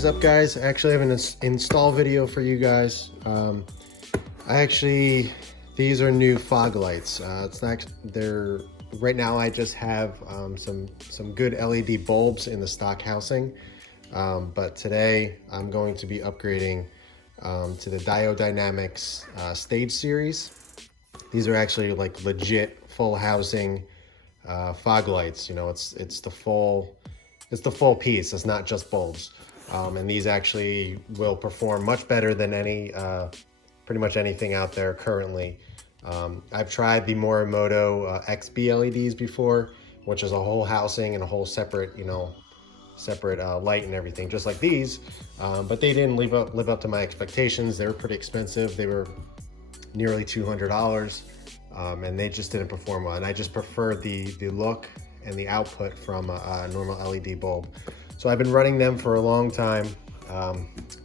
is up, guys? I actually have an install video for you guys. These are new fog lights. Right now I just have some good LED bulbs in the stock housing, but today I'm going to be upgrading to the Dyanmics stage series. These are actually like legit full housing fog lights. You know, it's the full piece. It's not just bulbs. And these actually will perform much better than pretty much anything out there currently. I've tried the Morimoto XB LEDs before, which is a whole housing and a whole separate light and everything, just like these. But they didn't live up to my expectations. They were pretty expensive. They were nearly $200, and they just didn't perform well. And I just prefer the look and the output from a normal LED bulb. So I've been running them for a long time,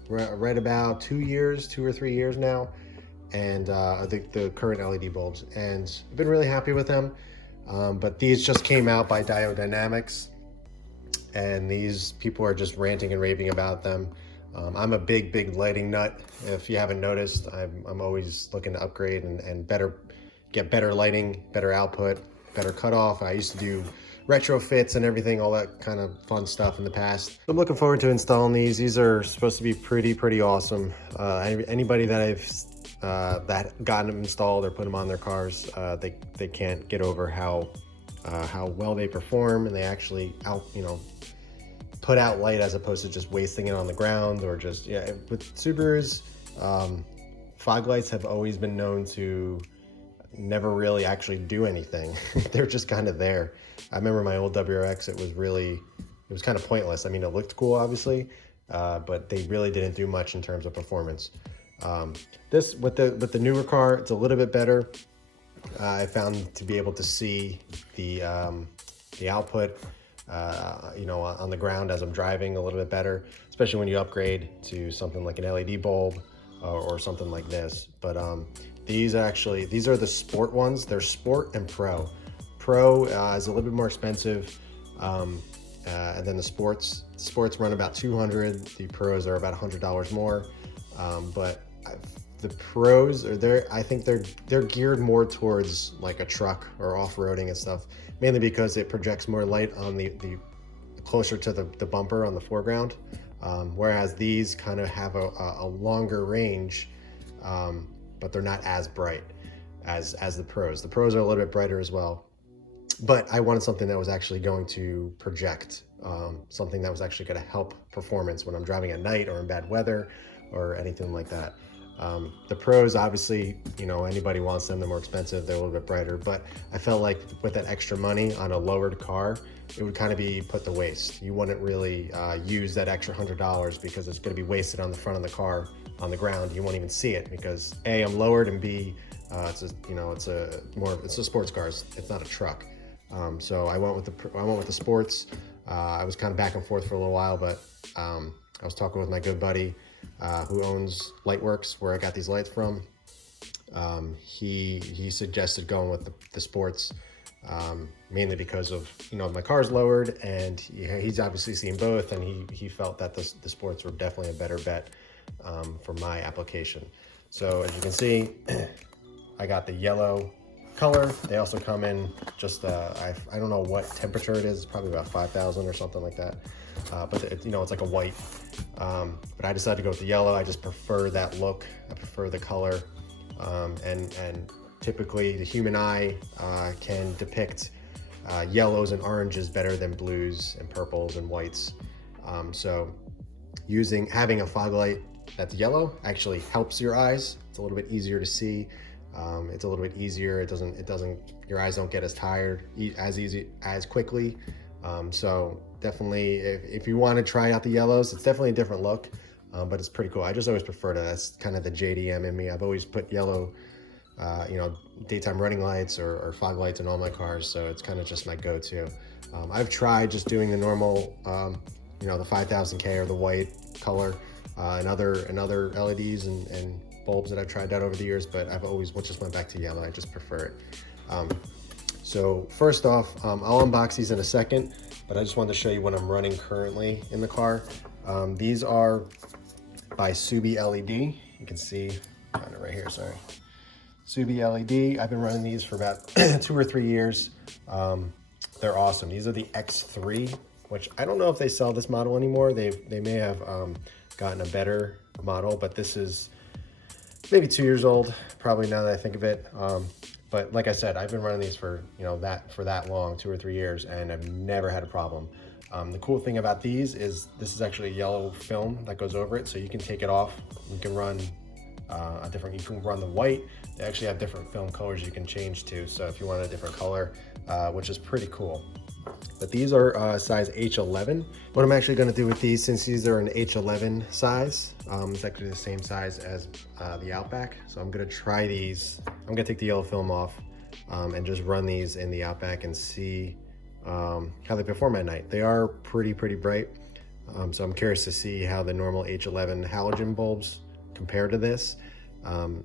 right about 2 or 3 years now, and I think the current LED bulbs, and I've been really happy with them. But these just came out by Dyanmics, and these people are just ranting and raving about them. I'm a big lighting nut. If you haven't noticed, I'm always looking to upgrade and get better lighting, better output, better cutoff. I used to do retrofits and everything, all that kind of fun stuff in the past. I'm looking forward to installing these. These are supposed to be pretty awesome. Anybody that I've gotten them installed or put them on their cars, they can't get over how well they perform, and they actually put out light as opposed to just wasting it on the ground or just, yeah. With Subarus, fog lights have always been known to never really actually do anything. They're just kind of there. I remember my old WRX, it was kind of pointless. I mean, it looked cool, obviously, but they really didn't do much in terms of performance. This, with the newer car, it's a little bit better. I found to be able to see the output on the ground as I'm driving a little bit better, especially when you upgrade to something like an LED bulb or something like this. But these are the sport ones. They're sport and pro. Pro is a little bit more expensive, and then the sports run about $200. The pros are about $100 more. But the pros I think they're geared more towards like a truck or off-roading and stuff, mainly because it projects more light on the closer to the bumper on the foreground, whereas these kind of have a longer range, but they're not as bright as the pros. The pros are a little bit brighter as well, but I wanted something that was actually going to project, something that was actually going to help performance when I'm driving at night or in bad weather or anything like that. The pros, obviously, anybody wants them. They're more expensive, they're a little bit brighter, but I felt like with that extra money on a lowered car, it would kind of be put to waste. You wouldn't really use that extra $100 because it's going to be wasted on the front of the car on the ground. You won't even see it because A, I'm lowered, and B, it's a sports car. It's not a truck. So I went with the sports. I was kind of back and forth for a little while, but I was talking with my good buddy who owns Lightworks, where I got these lights from. He suggested going with the sports, mainly because of my car's lowered, and he's obviously seen both, and he felt that the sports were definitely a better bet for my application. So as you can see, I got the yellow color. They also come in just I don't know what temperature it is, probably about 5,000 or something like that, but it's like a white, but I decided to go with the yellow. I just prefer that look. I prefer the color, and typically the human eye can depict yellows and oranges better than blues and purples and whites. So having a fog light that's yellow actually helps your eyes. It's a little bit easier to see. It's a little bit easier. Your eyes don't get as tired as quickly. So definitely, if you want to try out the yellows, it's definitely a different look, but it's pretty cool. I just always prefer that. That's kind of the JDM in me. I've always put yellow, daytime running lights or fog lights in all my cars. So it's kind of just my go-to. I've tried just doing the normal, the 5000K or the white color, and other LEDs and bulbs that I've tried out over the years, but I've always just went back to yellow. I just prefer it. So first off, I'll unbox these in a second, but I just wanted to show you what I'm running currently in the car. These are by Subi LED. You can see, found it right here, sorry. Subi LED, I've been running these for about 2 or 3 years. They're awesome. These are the X3, which I don't know if they sell this model anymore. They may have gotten a better model, but this is maybe 2 years old, probably now that I think of it. But like I said, I've been running these for that long, 2 or 3 years, and I've never had a problem. The cool thing about these is this is actually a yellow film that goes over it, so you can take it off. You can run you can run the white. They actually have different film colors you can change to, so if you want a different color, which is pretty cool. But these are size H11. What I'm actually going to do with these, since these are an H11 size, it's actually the same size as the Outback. So I'm going to try these. I'm going to take the yellow film off and just run these in the Outback and see how they perform at night. They are pretty bright. So I'm curious to see how the normal H11 halogen bulbs compare to this.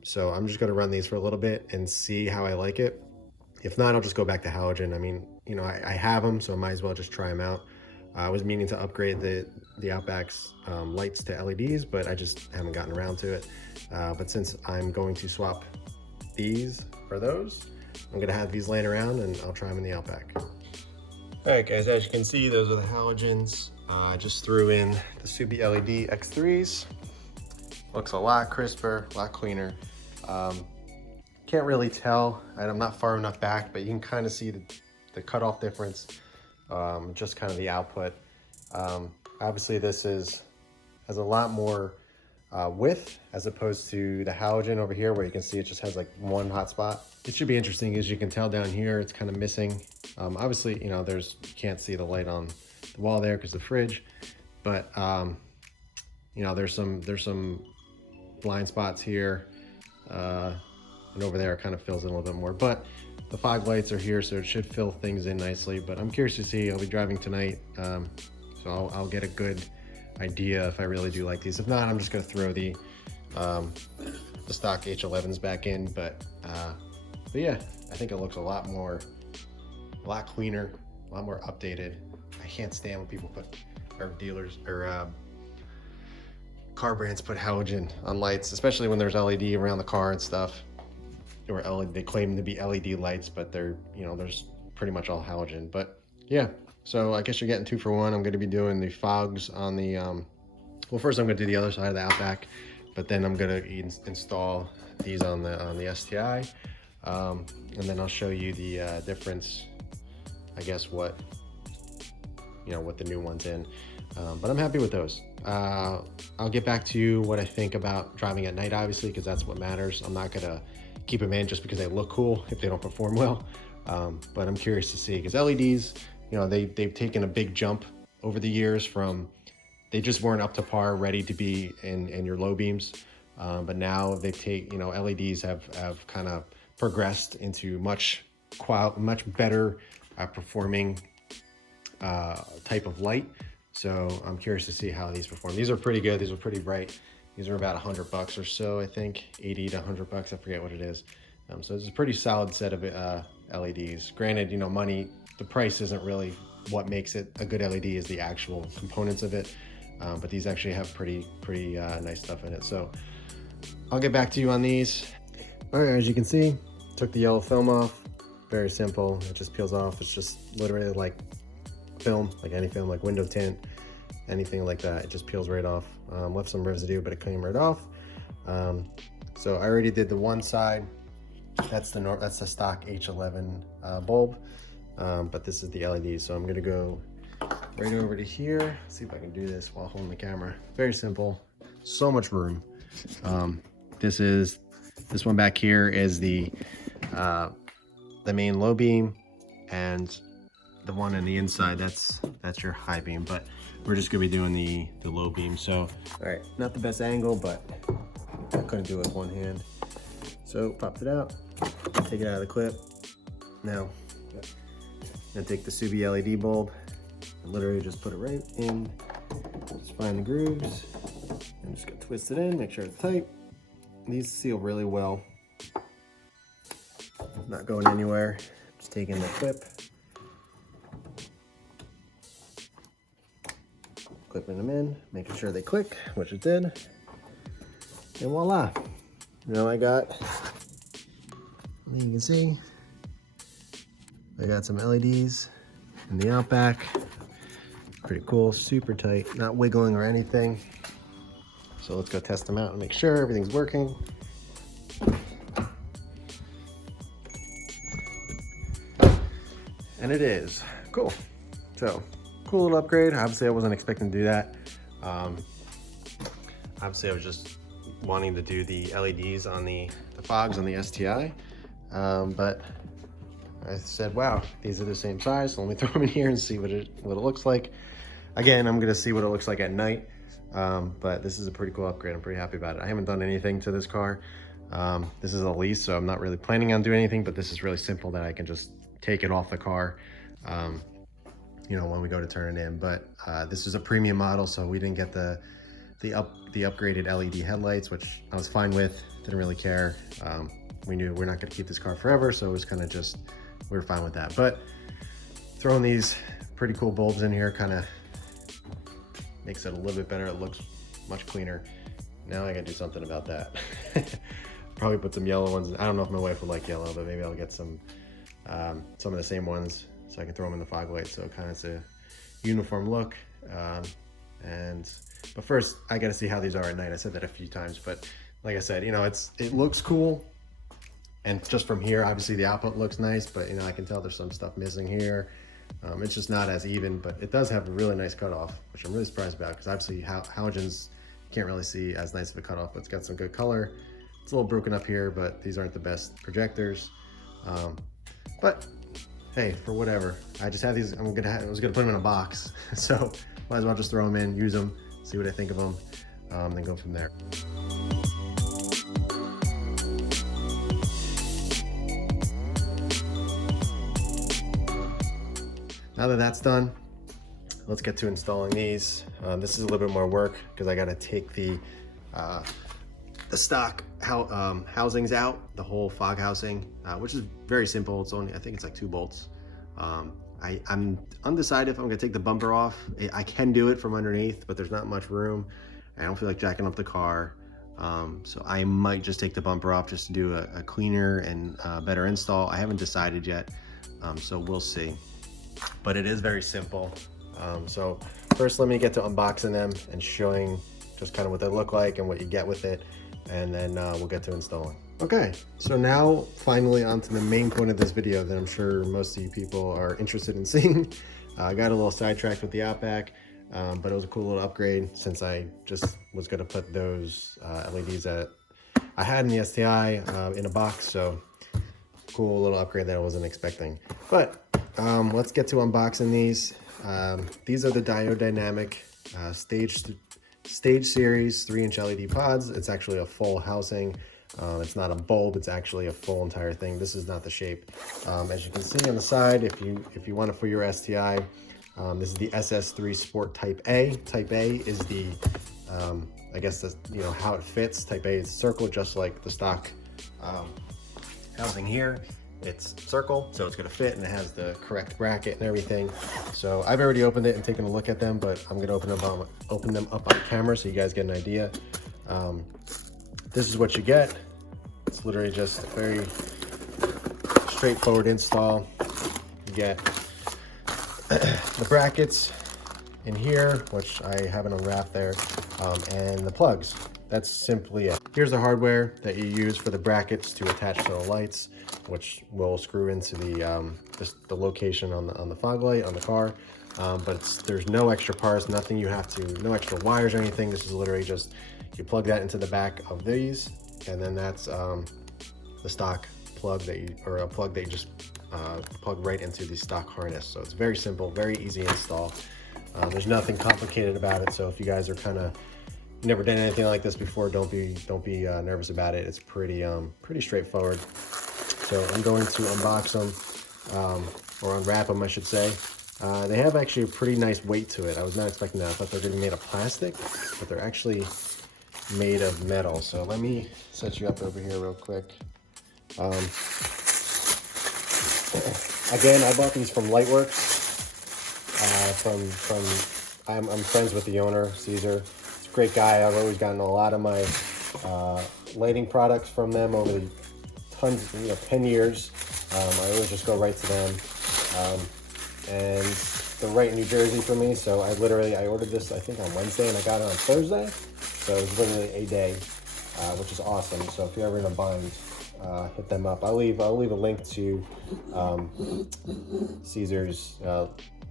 So I'm just going to run these for a little bit and see how I like it. If not, I'll just go back to halogen. I mean, you know, I have them, so I might as well just try them out. I was meaning to upgrade the Outback's lights to LEDs, but I just haven't gotten around to it. But since I'm going to swap these for those, I'm gonna have these laying around and I'll try them in the Outback. All right, guys, as you can see, those are the halogens. I just threw in the Subi LED X3s. Looks a lot crisper, a lot cleaner. Can't really tell, and I'm not far enough back, but you can kind of see the cutoff difference, just kind of the output. Obviously this has a lot more width as opposed to the halogen over here, where you can see it just has like one hot spot. It should be interesting, as you can tell down here, it's kind of missing. Obviously, you know, you can't see the light on the wall there because of the fridge, but you know, there's some blind spots here. And over there it kind of fills in a little bit more, but the fog lights are here, so it should fill things in nicely. But I'm curious to see. I'll be driving tonight, so I'll get a good idea if I really do like these. If not, I'm just going to throw the stock H11s back in. But yeah, I think it looks a lot cleaner, a lot more updated. I can't stand when people dealers or car brands put halogen on lights, especially when there's LED around the car and stuff. Or LED, they claim to be LED lights, but they're, you know, there's pretty much all halogen. But yeah, so I guess you're getting 2 for 1. I'm going to be doing the fogs on the well, first I'm going to do the other side of the Outback, but then I'm going to install these on the STI, and then I'll show you the difference, I guess, what the new one's in. But I'm happy with those. I'll get back to you what I think about driving at night, obviously, because that's what matters. I'm not gonna keep them in just because they look cool if they don't perform well. But I'm curious to see, because LEDs, you know, they've taken a big jump over the years from, they just weren't up to par, ready to be in your low beams. But now LEDs have kind of progressed into much better performing type of light. So I'm curious to see how these perform. These are pretty good. These are pretty bright. These are about $100 or so, I think, 80 to $100. I forget what it is. So it's a pretty solid set of LEDs. Granted, you know, the price isn't really what makes it a good LED, is the actual components of it. But these actually have pretty nice stuff in it. So I'll get back to you on these. All right, as you can see, took the yellow film off. Very simple. It just peels off. It's just literally like film, like any film, like window tint, anything like that. It just peels right off. Left some residue, but it came right off. So I already did the one side. That's the stock H11 bulb, but this is the LED. So I'm gonna go right over to here. See if I can do this while holding the camera. Very simple. So much room. This one back here is the main low beam, and the one on the inside, that's your high beam, but we're just gonna be doing the low beam. So, all right, not the best angle, but I couldn't do it with one hand. So popped it out, take it out of the clip. Now, I'm gonna take the Subi LED bulb and literally just put it right in, just find the grooves, and just gonna twist it in, make sure it's tight. These seal really well. Not going anywhere, just taking the clip. clipping them in, making sure they click, which it did. And voila. Now I got, you can see, I got some LEDs in the Outback. Pretty cool, super tight, not wiggling or anything. So let's go test them out and make sure everything's working. And it is. Cool. So, cool little upgrade. Obviously, I wasn't expecting to do that. Obviously, I was just wanting to do the LEDs on the fogs on the STI. But I said, wow, these are the same size. So let me throw them in here and see what it looks like. Again, I'm gonna see what it looks like at night. But this is a pretty cool upgrade. I'm pretty happy about it. I haven't done anything to this car. This is a lease, so I'm not really planning on doing anything, but this is really simple that I can just take it off the car, you know, when we go to turn it in. But this is a premium model, so we didn't get the upgraded LED headlights, which I was fine with, didn't really care. We knew we're not gonna keep this car forever, so it was kind of just, we were fine with that. But throwing these pretty cool bulbs in here kind of makes it a little bit better. It looks much cleaner. Now I gotta do something about that. Probably put some yellow ones. I don't know if my wife would like yellow, but maybe I'll get some of the same ones so I can throw them in the fog light, so it kind of is a uniform look. But first I got to see how these are at night. I said that a few times, but like I said, you know, it looks cool, and just from here obviously the output looks nice, but you know, I can tell there's some stuff missing here. It's just not as even, but it does have a really nice cutoff, which I'm really surprised about, because obviously halogens you can't really see as nice of a cutoff, but it's got some good color. It's a little broken up here, but these aren't the best projectors. But hey, for whatever. I just had these, I was gonna put them in a box, so might as well just throw them in, use them, see what I think of them, then go from there. Now that that's done, let's get to installing these. This is a little bit more work because I gotta take the stock housings out, the whole fog housing, which is very simple. It's only, I think it's like 2 bolts. I'm undecided if I'm gonna take the bumper off. I can do it from underneath, but there's not much room. I don't feel like jacking up the car. So I might just take the bumper off just to do a cleaner and better install. I haven't decided yet, so we'll see. But it is very simple. So first let me get to unboxing them and showing just kind of what they look like and what you get with it, and then we'll get to installing. Okay, so now finally onto the main point of this video that I'm sure most of you people are interested in seeing. I got a little sidetracked with the Outback, but it was a cool little upgrade since I just was gonna put those LEDs that I had in the STI in a box, so cool little upgrade that I wasn't expecting. But let's get to unboxing these. These are the Diode Dynamic Stage Series 3-inch LED pods. It's actually a full housing. It's not a bulb, it's actually a full entire thing. This is not the shape. As you can see on the side, if you want it for your STI, this is the SS3 Sport Type A. Type A is the, I guess that's, you know, how it fits. Type A is circle, just like the stock housing here. It's circle, so it's gonna fit, and it has the correct bracket and everything. So I've already opened it and taken a look at them, but I'm gonna open them up on camera so you guys get an idea. This is what you get. It's literally just a very straightforward install. You get the brackets in here, which I haven't unwrapped there, and the plugs. That's simply it. Here's the hardware that you use for the brackets to attach to the lights, which will screw into the location on the fog light on the car. But there's no extra parts, nothing you have to, no extra wires or anything. This is literally just, you plug that into the back of these, and then that's the stock plug that you, or a plug that you just plug right into the stock harness. So it's very simple, very easy install. There's nothing complicated about it. So if you guys are kind of never done anything like this before, don't be nervous about it. It's pretty straightforward. So I'm going to unbox them, or unwrap them, I should say. They have actually a pretty nice weight to it. I was not expecting that. I thought they were going to be made of plastic, but they're actually made of metal. So let me set you up over here real quick. Again, I bought these from Lightworks, from I'm friends with the owner, Caesar. He's a great guy. I've always gotten a lot of my lighting products from them over the tons, 10 years. I always just go right to them. And they're right in New Jersey for me. So I ordered this, I think on Wednesday, and I got it on Thursday. So it was literally a day, which is awesome. So if you're ever in a bind, hit them up. I'll leave a link to Caesar's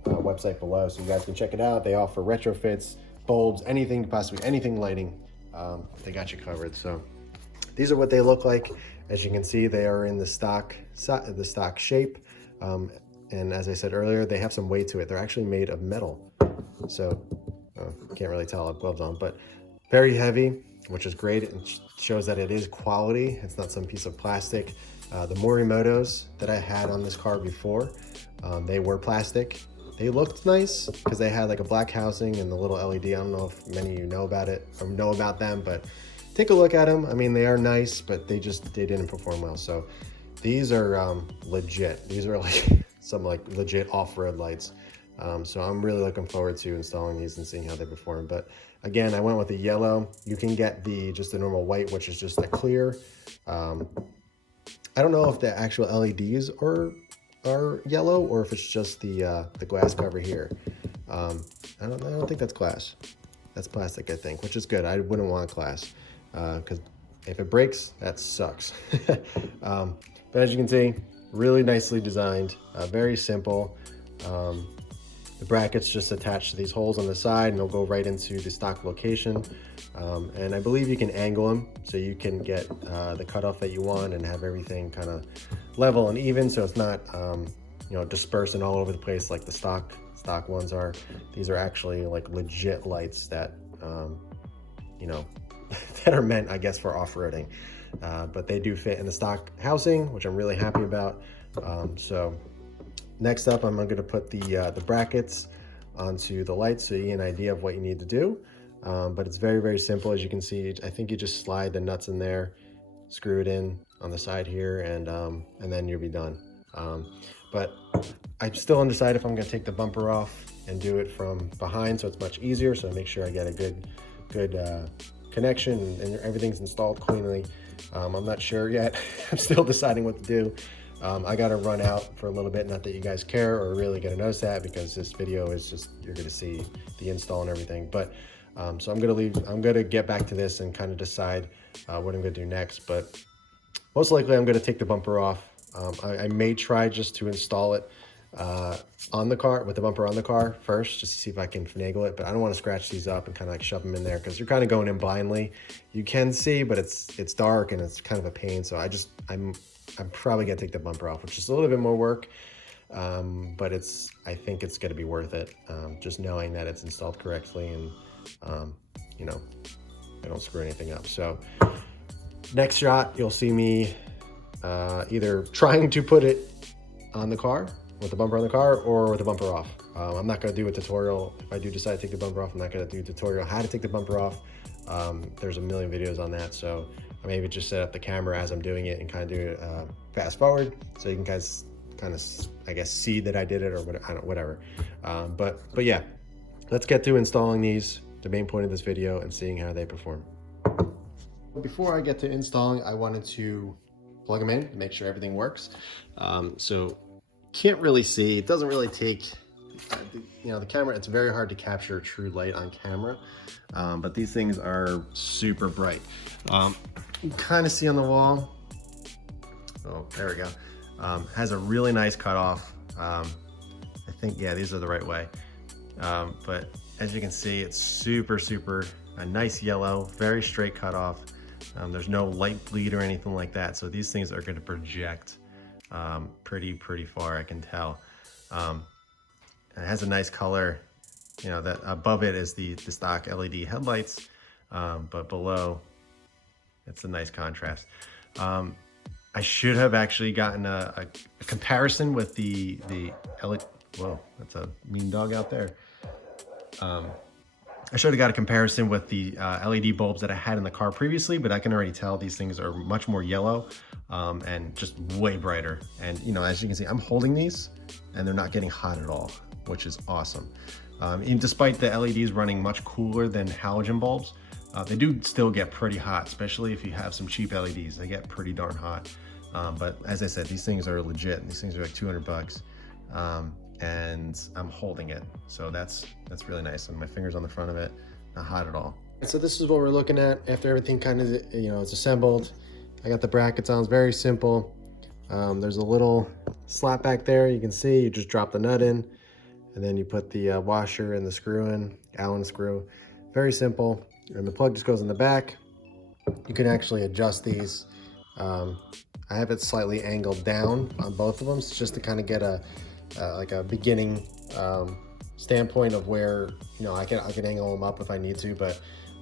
website below, so you guys can check it out. They offer retrofits, bulbs, anything, possibly anything lighting. They got you covered. So these are what they look like. As you can see, they are in the stock shape. And as I said earlier, they have some weight to it. They're actually made of metal. So can't really tell, I have gloves on, but very heavy, which is great. It shows that it is quality. It's not some piece of plastic. The Morimotos that I had on this car before, they were plastic. They looked nice because they had like a black housing and the little LED. I don't know if many of you know about it or know about them, but take a look at them. I mean, they are nice, but they didn't perform well. So these are legit. These are like some like legit off-road lights. So I'm really looking forward to installing these and seeing how they perform. But again, I went with the yellow. You can get just the normal white, which is just a clear. I don't know if the actual LEDs are yellow or if it's just the glass cover here. I don't think that's glass. That's plastic, I think, which is good. I wouldn't want glass because if it breaks, that sucks. But as you can see, really nicely designed, very simple. The brackets just attach to these holes on the side and they'll go right into the stock location. And I believe you can angle them so you can get the cutoff that you want and have everything kind of level and even, so it's not dispersing all over the place like the stock ones are. These are actually like legit lights that that are meant, I guess, for off-roading. But they do fit in the stock housing, which I'm really happy about. So next up, I'm going to put the brackets onto the lights so you get an idea of what you need to do. But it's very, very simple. As you can see, I think you just slide the nuts in there, screw it in on the side here, and then you'll be done. But I'm still undecided if I'm going to take the bumper off and do it from behind, so it's much easier. So make sure I get a good connection and everything's installed cleanly. I'm not sure yet. I'm still deciding what to do. I got to run out for a little bit, not that you guys care or really gonna notice that, because this video is just, you're gonna see the install and everything. But so I'm gonna get back to this and kind of decide what I'm gonna do next. But most likely I'm gonna take the bumper off. I may try just to install it on the car, with the bumper on the car first, just to see if I can finagle it. But I don't want to scratch these up and kind of like shove them in there, because you're kind of going in blindly. You can see, but it's dark and it's kind of a pain. So I'm probably gonna take the bumper off, which is a little bit more work, but I think it's gonna be worth it, just knowing that it's installed correctly and I don't screw anything up. So next shot, you'll see me either trying to put it on the car with the bumper on the car or with the bumper off. I'm not gonna do a tutorial. If I do decide to take the bumper off, I'm not gonna do a tutorial how to take the bumper off. There's a million videos on that, so I maybe just set up the camera as I'm doing it and kind of do it fast forward, so you can guys kind of, I guess, see that I did it or whatever. But yeah, let's get to installing these, the main point of this video, and seeing how they perform. Before I get to installing, I wanted to plug them in, make sure everything works. So can't really see, it doesn't really take, the camera, it's very hard to capture true light on camera, but these things are super bright. You kind of see on the wall, oh, there we go, has a really nice cutoff. I think, yeah, these are the right way. But as you can see, it's super a nice yellow, very straight cutoff. There's no light bleed or anything like that, so these things are going to project pretty far, I can tell. And it has a nice color, that above it is the stock LED headlights, but below it's a nice contrast. I should have actually gotten a comparison with the LED. Whoa, that's a mean dog out there. I should have got a comparison with the LED bulbs that I had in the car previously, but I can already tell these things are much more yellow and just way brighter. And as you can see, I'm holding these and they're not getting hot at all. which is awesome. And despite the LEDs running much cooler than halogen bulbs, they do still get pretty hot, especially if you have some cheap LEDs. They get pretty darn hot. But as I said, these things are legit. These things are like 200 bucks. And I'm holding it. So that's really nice. And my finger's on the front of it, not hot at all. So this is what we're looking at after everything kind of, is assembled. I got the brackets on, it's very simple. There's a little slap back there. You can see, you just drop the nut in and then you put the washer and the screw in, Allen screw. Very simple. And the plug just goes in the back. You can actually adjust these. I have it slightly angled down on both of them, so just to kind of get like a beginning standpoint of where, I can angle them up if I need to, but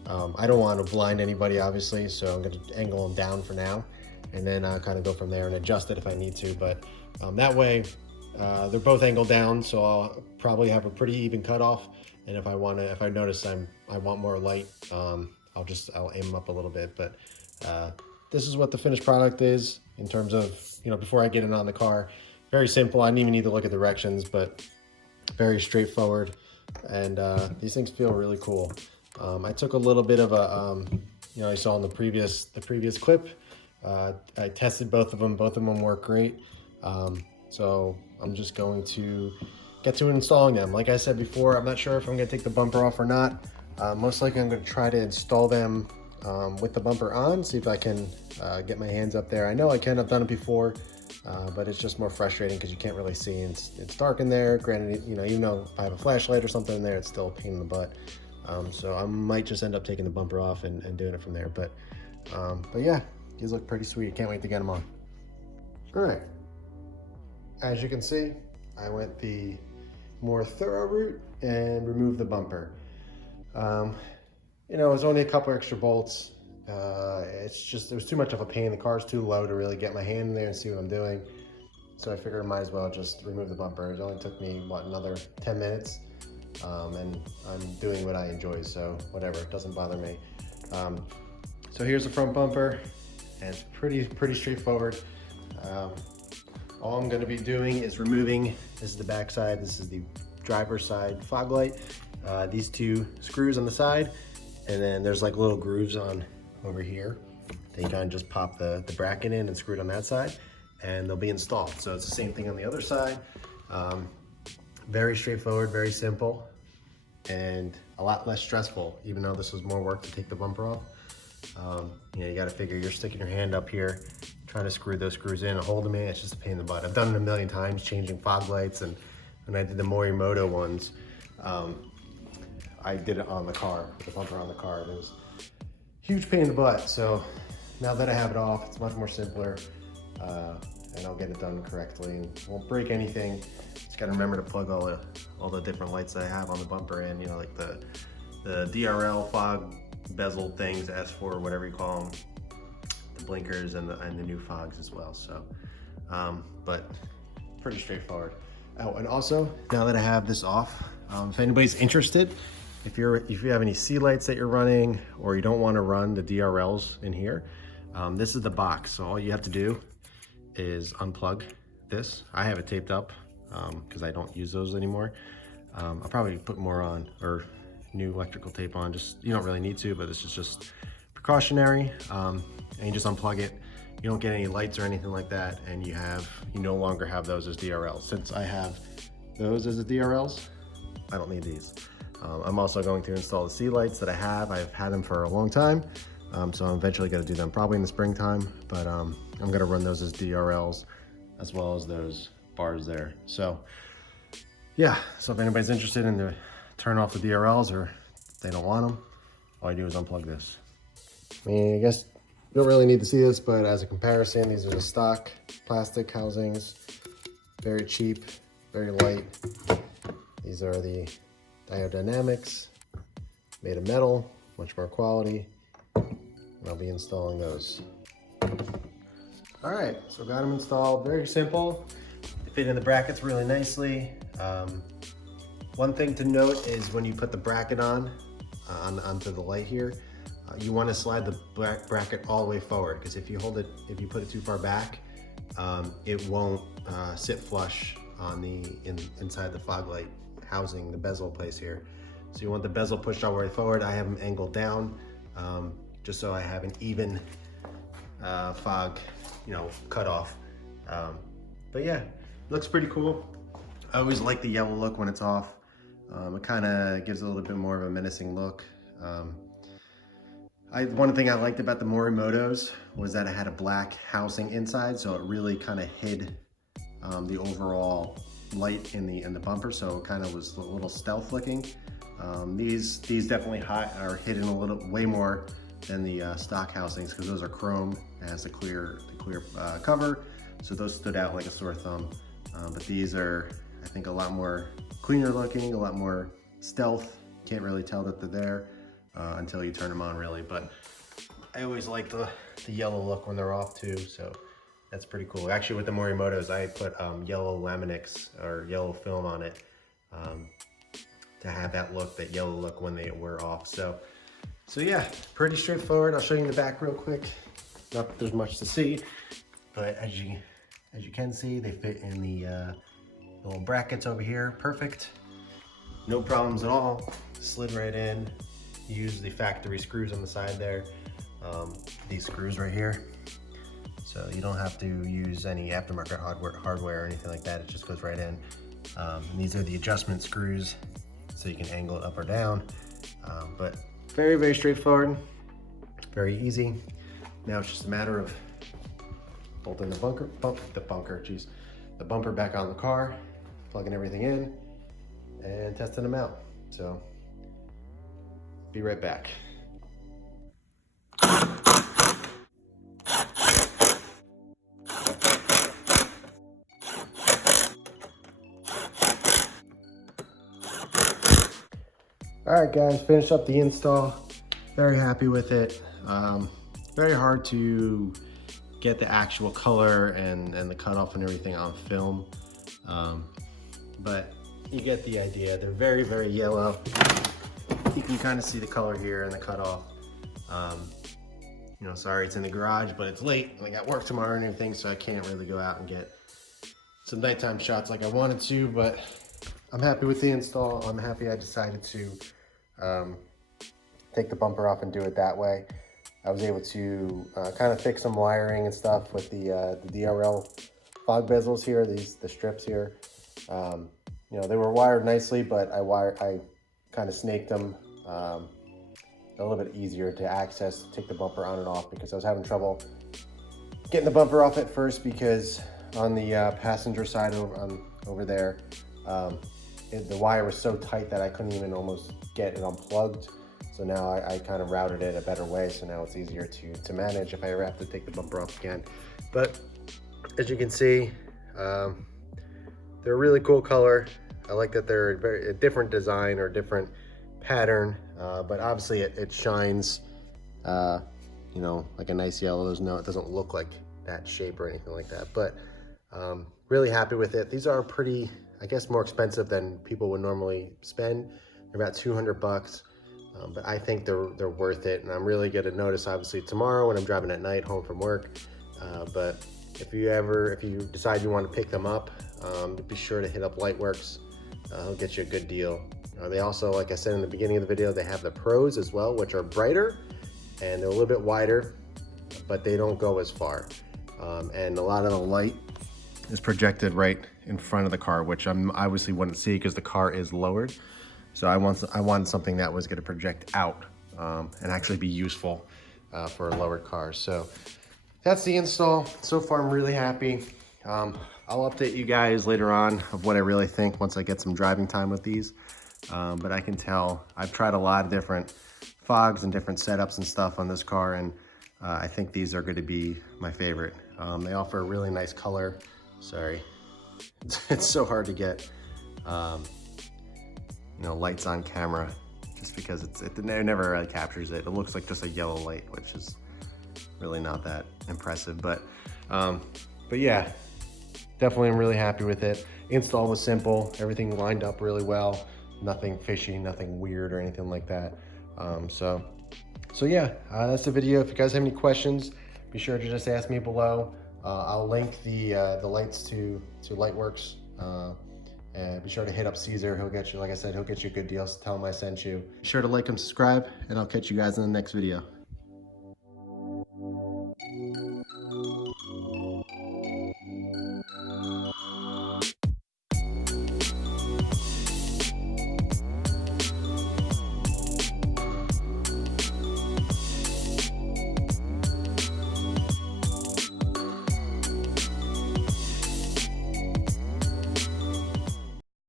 I don't want to blind anybody, obviously, so I'm going to angle them down for now, and then kind of go from there and adjust it if I need to. But that way, they're both angled down, so I'll probably have a pretty even cutoff. And if I notice I want more light, I'll aim them up a little bit. But this is what the finished product is in terms of, before I get it on the car. Very simple. I didn't even need to look at directions, but very straightforward. And these things feel really cool. I took a little bit of a, you saw in the previous clip, I tested both of them. Both of them work great. So I'm just going to get to installing them. Like I said before, I'm not sure if I'm going to take the bumper off or not. Most likely I'm going to try to install them with the bumper on, see if I can get my hands up there. I know I can, I've done it before, but it's just more frustrating because you can't really see. It's dark in there. Granted, even though if I have a flashlight or something in there, it's still a pain in the butt. So I might just end up taking the bumper off and doing it from there. But yeah, these look pretty sweet. Can't wait to get them on. All right. As you can see, I went the more thorough route and removed the bumper. It was only a couple extra bolts. It was too much of a pain. The car's too low to really get my hand in there and see what I'm doing. So I figured I might as well just remove the bumper. It only took me, another 10 minutes. And I'm doing what I enjoy, so whatever, it doesn't bother me. So here's the front bumper, and it's pretty straightforward. All I'm going to be doing is removing, this is the back side, this is the driver's side fog light, these two screws on the side, and then there's like little grooves on over here. Then you kind of just pop the bracket in and screw it on that side, and they'll be installed. So it's the same thing on the other side. Very straightforward, very simple, and a lot less stressful, even though this was more work to take the bumper off. You got to figure you're sticking your hand up here, trying to screw those screws in and hold them in. It's just a pain in the butt. I've done it a million times, changing fog lights, and when I did the Morimoto ones, I did it on the car, with the bumper on the car. It was a huge pain in the butt. So now that I have it off, it's much more simpler, and I'll get it done correctly and won't break anything. Just gotta remember to plug all the different lights that I have on the bumper in, like the DRL fog bezel things, S4, whatever you call them, the blinkers and the new fogs as well. So, but pretty straightforward. Oh, and also, now that I have this off, if anybody's interested, if you have any C lights that you're running, or you don't want to run the DRLs in here, this is the box. So all you have to do is unplug this. I have it taped up because I don't use those anymore. I'll probably put more on, or new electrical tape on. Just, you don't really need to, but this is just precautionary. And you just unplug it. You don't get any lights or anything like that, and you no longer have those as DRLs. Since I have those as the DRLs, I don't need these. I'm also going to install the C lights that I have. I've had them for a long time, so I'm eventually going to do them probably in the springtime, but I'm going to run those as DRLs as well as those bars there. So yeah, so if anybody's interested in the turn off the DRLs, or they don't want them, all I do is unplug this. I mean, I guess you don't really need to see this, but as a comparison, these are the stock plastic housings. Very cheap, very light. These are the Dyanmics, made of metal, much more quality. And I'll be installing those. All right, so got them installed. Very simple. They fit in the brackets really nicely. One thing to note is when you put the bracket onto the light here, you want to slide the bracket all the way forward, because if you put it too far back, it won't sit flush on the inside the fog light housing, the bezel place here. So you want the bezel pushed all the way forward. I have them angled down, just so I have an even fog, cut off. But yeah, looks pretty cool. I always like the yellow look when it's off. It kind of gives it a little bit more of a menacing look. One thing I liked about the Morimotos was that it had a black housing inside, so it really kind of hid the overall light in the bumper, so it kind of was a little stealth looking. These definitely are hidden a little way more than the stock housings, because those are chrome. It has the clear cover, so those stood out like a sore thumb. But these are, I think, a lot more cleaner looking, a lot more stealth. Can't really tell that they're there until you turn them on, really. But I always like the yellow look when they're off too, so that's pretty cool. Actually, with the Morimotos, I put yellow Laminix or yellow film on it to have that look, that yellow look when they were off. So yeah, pretty straightforward. I'll show you in the back real quick. Not that there's much to see, but as you can see, they fit in the little brackets over here. Perfect. No problems at all. Slid right in. Use the factory screws on the side there. These screws right here. So you don't have to use any aftermarket hardware or anything like that. It just goes right in. These are the adjustment screws, so you can angle it up or down. But very, very straightforward, very easy. Now it's just a matter of bolting the bumper back on the car, plugging everything in, and testing them out. So, be right back. All right, guys, finished up the install. Very happy with it. Very hard to get the actual color and the cutoff and everything on film, but you get the idea. They're very, very yellow. You can kind of see the color here and the cutoff. Sorry it's in the garage, but it's late and I got work tomorrow and everything, so I can't really go out and get some nighttime shots like I wanted to, but I'm happy with the install. I'm happy I decided to take the bumper off and do it that way. I was able to kind of fix some wiring and stuff with the DRL fog bezels here, the strips here. They were wired nicely, but I kind of snaked them. A little bit easier to access, to take the bumper on and off, because I was having trouble getting the bumper off at first, because on the passenger side over there, the wire was so tight that I couldn't even almost get it unplugged. So now I kind of routed it a better way, so now it's easier to manage if I ever have to take the bumper off again. But as you can see, they're a really cool color. I like that they're a different design or different pattern, but obviously it shines, like a nice yellow. It doesn't look like that shape or anything like that, but really happy with it. These are pretty, I guess, more expensive than people would normally spend. They're about 200 bucks, but I think they're worth it. And I'm really gonna notice, obviously, tomorrow when I'm driving at night home from work. But if you decide you want to pick them up, be sure to hit up Lightworks. He'll get you a good deal. They also, like I said in the beginning of the video, they have the Pros as well, which are brighter and they're a little bit wider, but they don't go as far. And a lot of the light is projected right in front of the car, which I obviously wouldn't see because the car is lowered. So I wanted something that was going to project out and actually be useful for a lowered car. So that's the install. So far, I'm really happy. I'll update you guys later on of what I really think once I get some driving time with these. But I can tell I've tried a lot of different fogs and different setups and stuff on this car, and I think these are going to be my favorite. They offer a really nice color. Sorry, it's so hard to get lights on camera, just because it never really captures it. It looks like just a yellow light, which is really not that impressive. But yeah, definitely I'm really happy with it. Install was simple. Everything lined up really well. Nothing fishy, nothing weird or anything like that. So yeah, that's the video. If you guys have any questions, be sure to just ask me below. I'll link the lights to Lightworks, And be sure to hit up Caesar. He'll get you, like I said, he'll get you good deals. Tell him I sent you. Be sure to like and subscribe, and I'll catch you guys in the next video.